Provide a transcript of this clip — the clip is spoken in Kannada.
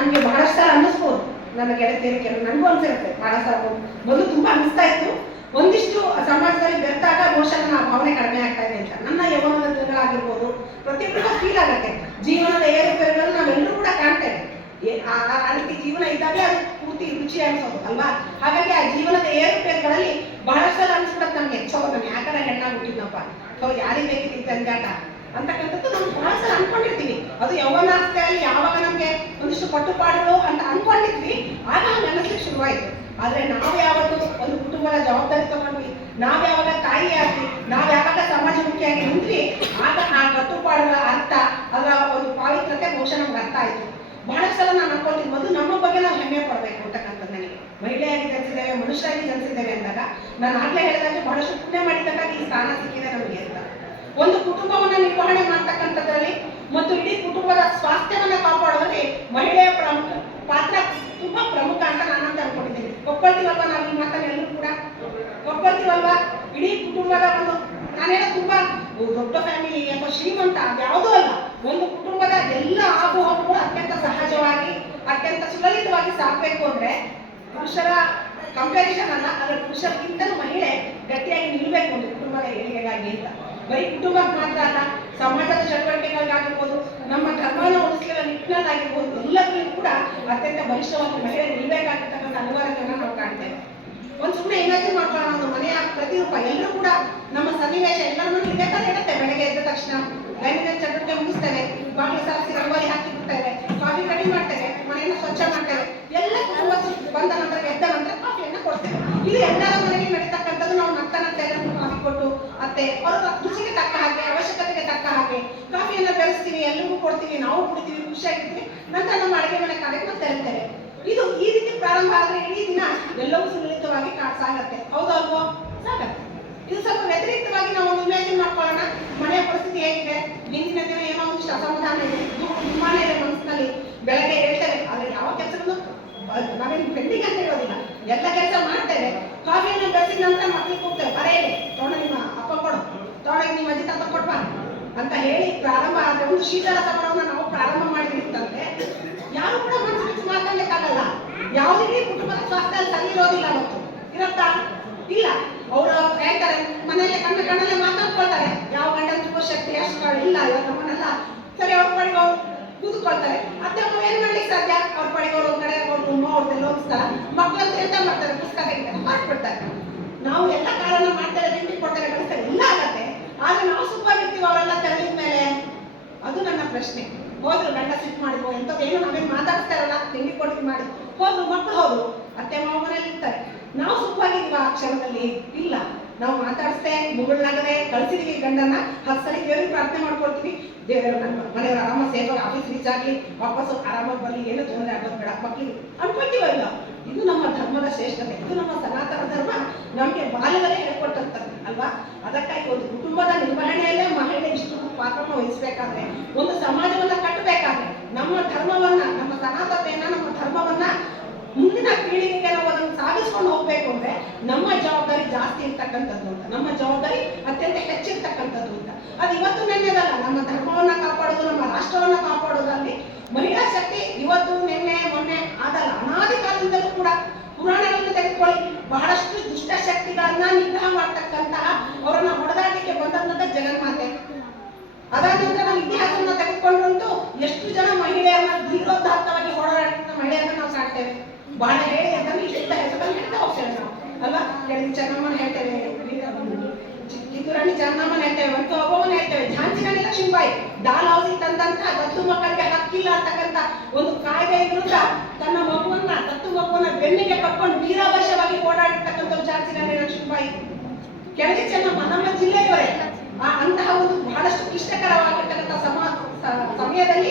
ನಮ್ಗೆ ಬಹಳಷ್ಟು ಅನ್ನಿಸ್ಬೋದು. ನನ್ನ ಗೆಳತಿಯರು ಕೆಲವು, ನನಗೂ ಅನ್ಸಿರುತ್ತೆ ಬಹಳ ಸಲ ಮೊದಲು ತುಂಬಾ ಅನಿಸ್ತಾ ಇತ್ತು. ಒಂದಿಷ್ಟು ಸಮಾಜದಲ್ಲಿ ಬೆರ್ತಾಗ ಬಹುಶಃ ನನ್ನ ಭಾವನೆ ಕಡಿಮೆ ಆಗ್ತಾ ಇದೆ ಅಂತ. ನನ್ನ ಯೌವನದ ದಿನಗಳಾಗಿರ್ಬೋದು ಪ್ರತಿಯೊಬ್ಬರಿಗೂ ಫೀಲ್ ಆಗುತ್ತೆ. ಜೀವನದ ಏರುಪೇರುಗಳನ್ನು ನಾವೆಲ್ಲರೂ ಕೂಡ ಕಾಣ್ತೇವೆ ಆ ರೀತಿ ಜೀವನ ಇದ್ದಾಗ ಅದು ಪೂರ್ತಿ ರುಚಿ ಅನ್ಸೋದು, ಅಲ್ವಾ? ಹಾಗಾಗಿ ಆ ಜೀವನದ ಏರುಪೇರುಗಳಲ್ಲಿ ಬಹಳಷ್ಟು ಸಲ ನಮ್ಗೆ. ಹೆಚ್ಚೋ ನಾನು ಯಾಕರ ಹೆಣ್ಣಾಗಿ ಹುಟ್ಟಿದ್ನಪ್ಪ? ಸೊ ಯಾರಿಗೆ ಬೇಕಿತ್ತು ಜಂಜಾಟ ಅಂತಕ್ಕಂಥದ್ದು ನಾವು ಬಹಳ ಸಲ ಅನ್ಕೊಂಡಿರ್ತೀವಿ. ಅದು ಯೌವನಾವಸ್ಥೆಯಲ್ಲಿ ಯಾವಾಗ ಒಂದಿಷ್ಟು ಪಟ್ಟುಪಾಡುಗಳು ಅಂತ ಅನ್ಕೊಂಡಿದ್ವಿ. ಆಗ ಹಂಗೆ ಅನಿಸ್ಲಿಕ್ಕೆ ಶುರುವಾಯಿತು. ಆದ್ರೆ ನಾವು ಯಾವತ್ತು ಒಂದು ಕುಟುಂಬದ ಜವಾಬ್ದಾರಿ ತಗೊಂಡ್ವಿ. ನಾವ್ ಯಾವಾಗ ತಾಯಿಯಾಗಿ, ನಾವ್ ಯಾವಾಗ ಸಮಾಜಮುಖಿಯಾಗಿ ನಿಂತ್ವಿ ಆಗ ಆ ಕಟ್ಟುಪಾಡುಗಳ ಅರ್ಥ, ಅದರ ಒಂದು ಪಾವಿತ್ರತೆ ಬಹುಶಃ ನಮ್ಗೆ ಅರ್ಥ ಆಯ್ತು ಬಹಳ ಸಲ ನಾನು ಅನ್ಕೊಳ್ತೀನಿ ಮೊದಲು ನಮ್ಮ ಬಗ್ಗೆ ನಾವು ಹೆಮ್ಮೆ ಪಡ್ಬೇಕು ಅಂತಕ್ಕಂಥದ್ದು ನನಗೆ. ಮಹಿಳೆಯಾಗಿ ಜನಿಸಿದ್ದೇವೆ, ಮನುಷ್ಯರಾಗಿ ಜನಿಸಿದ್ದೇವೆ ಅಂದಾಗ ನಾನು ಆಗ್ಲೇ ಹೇಳಿದಾಗ ಬಹಳಷ್ಟು ಪುಣ್ಯ ಮಾಡಿದ್ದಕ್ಕಾಗಿ ಈ ಸ್ಥಾನ ಸಿಕ್ಕಿದೆ ನಮಗೆ ಅಂತ. ಒಂದು ಕುಟುಂಬವನ್ನ ನಿರ್ವಹಣೆ ಮಾಡ್ತಕ್ಕಂಥದ್ರಲ್ಲಿ ಮತ್ತು ಇಡೀ ಕುಟುಂಬದ ಸ್ವಾಸ್ಥ್ಯವನ್ನ ಕಾಪಾಡುವಲ್ಲಿ ಮಹಿಳೆಯ ಪಾತ್ರ ತುಂಬಾ ಪ್ರಮುಖ ಅಂತ ನಾನು ಅನ್ಕೊಂಡಿದ್ದೀನಿ. ಒಪ್ಕೊಳ್ತೀವಲ್ವಾ ನಾವು ಈ ಮಾತನ್ನ ಎಲ್ಲರೂ ಕೂಡ? ಒಪ್ಕೊಳ್ತೀವಲ್ವಾ? ಇಡೀ ಕುಟುಂಬದ ಒಂದು ನಾನೇನೋ ತುಂಬಾ ದೊಡ್ಡ ಫ್ಯಾಮಿಲಿ ಅಥವಾ ಶ್ರೀಮಂತ ಯಾವುದೂ ಅಲ್ಲ. ಒಂದು ಕುಟುಂಬದ ಎಲ್ಲ ಆಗು ಅತ್ಯಂತ ಸಹಜವಾಗಿ, ಅತ್ಯಂತ ಸುಲಲಿತವಾಗಿ ಸಾಕ್ಬೇಕು ಅಂದ್ರೆ ಪುರುಷರ ಕಂಪ್ಯಾರಿಷನ್ ಅಲ್ಲ ಅದರ ಪುರುಷರಿಗಿಂತಲೂ ಮಹಿಳೆ ಗಟ್ಟಿಯಾಗಿ ನಿಲ್ಬೇಕು ಒಂದು ಕುಟುಂಬದ ಏಳಿಗೆಗಾಗಿ ಅಂತ. ಬರೀ ಕುಟುಂಬಕ್ಕೆ ಮಾತ್ರ ಅಲ್ಲ ನಿಟ್ಟಿನಲ್ಲಾಗಿರ್ಬೋದು ಎಲ್ಲದರಲ್ಲೂ ಕೂಡ ಅತ್ಯಂತ ಬಲಿಷ್ಠವಾಗಿ ಮಹಿಳೆ ನಿಲ್ಬೇಕಾಗಿರ್ತಕ್ಕಂಥ ಅನಿವಾರ್ಯತೆಯನ್ನು ನಾವು ಕಾಣ್ತೇವೆ. ಒಂದು ಸುಮ್ಮನೆ ಇಮ್ಯಾಜಿನ್ ಮಾಡ್ಕೊಳ್ಳೋಣ, ಒಂದು ಮನೆಯ ಪ್ರತಿರೂಪ ಎಲ್ಲರೂ ಕೂಡ ನಮ್ಮ ಸನ್ನಿವೇಶ ಎಲ್ಲರನ್ನೂ ಬೇಕಾದ್ರೆ ಇರುತ್ತೆ. ಬೆಳಗ್ಗೆ ಎದ್ದ ತಕ್ಷಣ ದೈನಂದಿನ ಚಟುವಟಿಕೆ ಮುಗಿಸ್ತೇವೆ ಬಾಗಿಲು ಸಾರಿಸಿ ರಂಗೋಲಿ ಹಾಕಿ ಬಿಡ್ತೇವೆ ಕಾಫಿ ರೆಡಿ ಮಾಡ್ತೇವೆ, ಮನೆಯನ್ನು ಸ್ವಚ್ಛ ಮಾಡ್ತೇವೆ ಎಲ್ಲ ಕುಟುಂಬ ಬಂದ ನಂತರ ಎದ್ದ ನಂತರ ಕಾಫಿಯನ್ನು ಕೊಡ್ತೇವೆ. ಇದು ಎಲ್ಲರ ಮನೆಗೆ ನಡೀತಕ್ಕಂಥದ್ದು ಬೆರೆಸ್ತೀವಿ ಎಲ್ಲರಿಗೂ ಕೊಡ್ತೀವಿ ನಾವು ಕೊಡ್ತೀವಿ ಖುಷಿಯಾಗಿದ್ವಿ ನಂತರ ನಮ್ಮ ಅಡುಗೆ ಮನೆ ಕಾರ್ಯಕ್ರಮ ತೆರೆತೇವೆ ಇದು ಈ ರೀತಿ ಪ್ರಾರಂಭ ಆದ್ರೆ ಇಡೀ ದಿನ ಎಲ್ಲವೂ ಸುಲಲಿತವಾಗಿ ಸಾಗತ್ತೆ. ಹೌದಲ್ವೋ ಸಾಗತ್ತೆ. ಇದು ಸ್ವಲ್ಪ ವ್ಯತಿರಿಕ್ತವಾಗಿ ನಾವು ಒಂದು ಇಮ್ಯಾಜಿನ್ ಮಾಡ್ಕೊಳ್ಳೋಣ. ಮನೆ ಪರಿಸ್ಥಿತಿ ಹೇಗಿದೆ? ಹಿಂದಿನ ದಿನ ಏನೋ ಒಂದಿಷ್ಟು ಅಸಮಾಧಾನ ಇದೆ. ತುಂಬಾನೇ ಇದೆ ಮನಸ್ಸಿನಲ್ಲಿ. ಬೆಳಗ್ಗೆ ಹೇಳ್ತೇವೆ, ಆದ್ರೆ ಯಾವ ಕೆಲಸವನ್ನು ನಾವೇನು ಪೆಂಡಿಂಗ್ ಅಂತ ಹೇಳೋದಿಲ್ಲ. ಎಲ್ಲ ಕೆಲಸ ಮಾಡ್ತೇವೆ. ಕಾಫಿಯನ್ನು ಬೆಳೆಸಿದ ನಂತರ ಮಕ್ಕಳಿಗೆ ಹೋಗ್ತೇವೆ ಬರೆಯಲಿ ತೊಗೊಂಡು ನಿಮ್ಮ ಅಪ್ಪ ಕೊಡು. ತೊಗೊಂಡೋಗಿ ನಿಮ್ಮ ಅಜ್ಜಿ ತಾತ ಕೊಡ್ಬಾ ಅಂತ ಹೇಳಿ ಪ್ರಾರಂಭ ಒಂದು ಶೀತಲ ಸಮರವನ್ನು ನಾವು ಪ್ರಾರಂಭ ಮಾಡಿರ್ತಂದ್ರೆ ಯಾರು ಕೂಡ ಮನಸ್ಸು ಬಿಚ್ಚಿ ಮಾತಾಡ್ಲಿಕ್ಕಾಗಲ್ಲ. ಯಾವುದೇ ಕುಟುಂಬದ ಸ್ವಾಸ್ಥ್ಯ ಸರಿ ಇರೋದಿಲ್ಲ ಅವತ್ತು. ಇರತ್ತಾ? ಇಲ್ಲ. ಅವರು ಹೇಳ್ತಾರೆ, ಮನೆಯಲ್ಲೇ ಕಣ್ಣ ಕಣ್ಣಲ್ಲೇ ಮಾತಾಡ್ಕೊಳ್ತಾರೆ. ಯಾವ ಗಂಡನ ಶಕ್ತಿ, ಅಷ್ಟು ಇಲ್ಲ ಇವತ್ತು ನಮ್ಮನ್ನೆಲ್ಲ ಸರಿ ಅವ್ರ ಪಾಡಿಗೆ ಅವ್ರು ಕೂತ್ಕೊಳ್ತಾರೆ. ಅತ್ತೆ ಅವ್ರು ಏನ್ ಮಾಡ್ಲಿಕ್ಕೆ ಸಾಧ್ಯ? ಅವ್ರ ಪಾಡಿಗೆ ಅವ್ರ ಕಡೆ ಅವ್ರ ತುಂಬ ಅವ್ರದ್ದೆಲ್ಲ ಹೋಗಿಸ್ತಾರ ಮಕ್ಕಳಂತ ಎಂತ ಮಾಡ್ತಾರೆ? ಪುಸ್ತಕ ಮಾಡ್ಬಿಡ್ತಾರೆ ನಾವು ಎಲ್ಲ ಕಾರಣ ಮಾಡ್ತಾರೆ, ತಿಂಡಿ ಕೊಡ್ತಾರೆ, ಕಳಿಸ್ತಾರೆ ಎಲ್ಲ ಆಗತ್ತೆ. ಆದ್ರೆ ನಾವು ಸುಖವಾಗಿರ್ತೀವಿ, ಅವರೆಲ್ಲ ತೆರಳಿದ ಮೇಲೆ ಅದು ನನ್ನ ಪ್ರಶ್ನೆ. ಹೋದ್ರು ಗಂಡ ಸಿಟ್ ಮಾಡಿದ್ರು ಏನು ನಾವೇನು ಮಾತಾಡ್ತಾ ಇರಲ್ಲ, ತಿಂಡಿ ಕೊಡ್ತೀವಿ ಮಾಡಿ. ಹೋದ್ರು ಮಕ್ಕಳು ಹೋದ್ರು, ಅತ್ತೆ ಮಾವ ಮನೇಲಿ ಇರ್ತಾರೆ. ನಾವು ಸುಖವಾಗಿದ್ದೀವ ಆ ಕ್ಷಣದಲ್ಲಿ? ಇಲ್ಲ. ನಾವು ಮಾತಾಡಿಸ್ದೆ, ಮುಗುಳ್ನಾಗದೆ ಕಳ್ಸಿದೀವಿ ಗಂಡನ ಹತ್ತು ಸಲ ದೇವ್ರಿಗೆ ಪ್ರಾರ್ಥನೆ ಮಾಡ್ಕೊಳ್ತೀವಿ. ದೇವರು, ನನ್ನ ಮನೆಯವರು ಆರಾಮ ಸೇಫಾಗಿ ಆಫೀಸ್ ರೀಚ್ ಆಗಲಿ, ವಾಪಸ್ಸು ಆರಾಮಾಗಿ ಬರಲಿ ಏನು ತೊಂದರೆ ಆಗೋದು ಬೇಡ ಮಕ್ಕಳಿಗೆ ಅನ್ಕೊಳ್ತೀವ ಇಲ್ಲ ಇದು ನಮ್ಮ ಧರ್ಮದ ಶ್ರೇಷ್ಠತೆ ಇದು ನಮ್ಮ ಸನಾತನ ಧರ್ಮ ನಮಗೆ ಬಾಲ್ಯದಲ್ಲೇ ಹೇಳ್ಕೊಟ್ಟಂಥದ್ದು ಅಲ್ವಾ? ಅದಕ್ಕಾಗಿ ಒಂದು ಕುಟುಂಬದ ನಿರ್ವಹಣೆಯಲ್ಲೇ ಮಹಿಳೆ ಇಷ್ಟು ಪಾತ್ರವನ್ನು ವಹಿಸಬೇಕಾದ್ರೆ, ಒಂದು ಸಮಾಜವನ್ನ ಕಟ್ಟಬೇಕಾದ್ರೆ, ನಮ್ಮ ಧರ್ಮವನ್ನ, ನಮ್ಮ ಸನಾತನೆಯನ್ನ ನಮ್ಮ ಧರ್ಮವನ್ನ ಮುಂದಿನ ಪೀಳಿಗೆಗೆ ನಾವು ಅದನ್ನು ಸಾಗಿಸ್ಕೊಂಡು ಹೋಗ್ಬೇಕು ಅಂದ್ರೆ ನಮ್ಮ ಜವಾಬ್ದಾರಿ ಜಾಸ್ತಿ ಇರ್ತಕ್ಕಂಥದ್ದು ಅಂತ, ನಮ್ಮ ಜವಾಬ್ದಾರಿ ಅತ್ಯಂತ ಹೆಚ್ಚಿರ್ತಕ್ಕಂಥದ್ದು ಅಂತ. ಅದು ಇವತ್ತು ನೆನ್ನೆದಲ್ಲ, ನಮ್ಮ ಧರ್ಮವನ್ನ ಕಾಪಾಡೋದು, ನಮ್ಮ ರಾಷ್ಟ್ರವನ್ನ ಕಾಪಾಡೋದ್ರಲ್ಲಿ ಮಹಿಳಾ ಶಕ್ತಿ ಇವತ್ತು ನಿನ್ನೆ, ಮೊನ್ನೆ, ಆದಲ್ಲ ಅನಾದಿ ಕಾಲದಿಂದಲೂ ಕೂಡ ಬಹಳಷ್ಟು ದುಷ್ಟ ಶಕ್ತಿಗಳನ್ನ ನಿಗ್ರಹ ಮಾಡ್ತಕ್ಕಂತಹ ಅವರನ್ನ ಹೊಡೆದಾಟಕ್ಕೆ ಬಂದಂತಹ ಜಗನ್ಮಾತೆ. ಅದಾದ ನಂತರ ನಾವು ಇತಿಹಾಸವನ್ನ ತೆಗೆದುಕೊಂಡು ಎಷ್ಟು ಜನ ಮಹಿಳೆಯನ್ನ ಧೀರೋದಾತ್ತವಾಗಿ ಹೋರಾಡಿದ ಮಹಿಳೆಯನ್ನ ನಾವು ಸಾಡ್ತೇವೆ ಬಹಳ ಹೇಳಿ ಅದನ್ನು ಇಷ್ಟ ಹೆಸರನ್ನು ಹೇಳ್ತಾ ಹೋಗ್ತೇವೆ ನಾವು. ಅಲ್ವಾ? ಕೆಳದಿ ಚೆನ್ನಮ್ಮನ ಹೇಳ್ತೇವೆ. ಕಿತ್ತೂರಾಣಿ ಚೆನ್ನಮ್ಮನ ಹೇಳ್ತೇವೆ ಒಂದು ಒಬ್ಬವನ್ನ ಹೇಳ್ತೇವೆ ಝಾನ್ಸಿ ರಾಣಿ ಲಕ್ಷ್ಮೀಬಾಯಿ ಡಾಲ್ ಹೌಸಿ ತಂದಂತ ದತ್ತು ಮಕ್ಕಳಿಗೆ ಹಕ್ಕಿಲ್ಲ ಅಂತಕ್ಕಂತ ಒಂದು ಕಾಯ್ದೆ ವಿರುದ್ಧ ತನ್ನ ಮಗುವನ್ನ ದತ್ತು ಮಗುವನ್ನ ಕೆಳಗೆ ಚೆನ್ನಮ್ಮ ನಮ್ಮ ಜಿಲ್ಲೆಯವರೇ ಅಂತಹ ಒಂದು ಬಹಳಷ್ಟು ಕ್ಲಿಷ್ಟಕರವಾಗಿರ್ತಕ್ಕಂಥ ಸಮಯದಲ್ಲಿ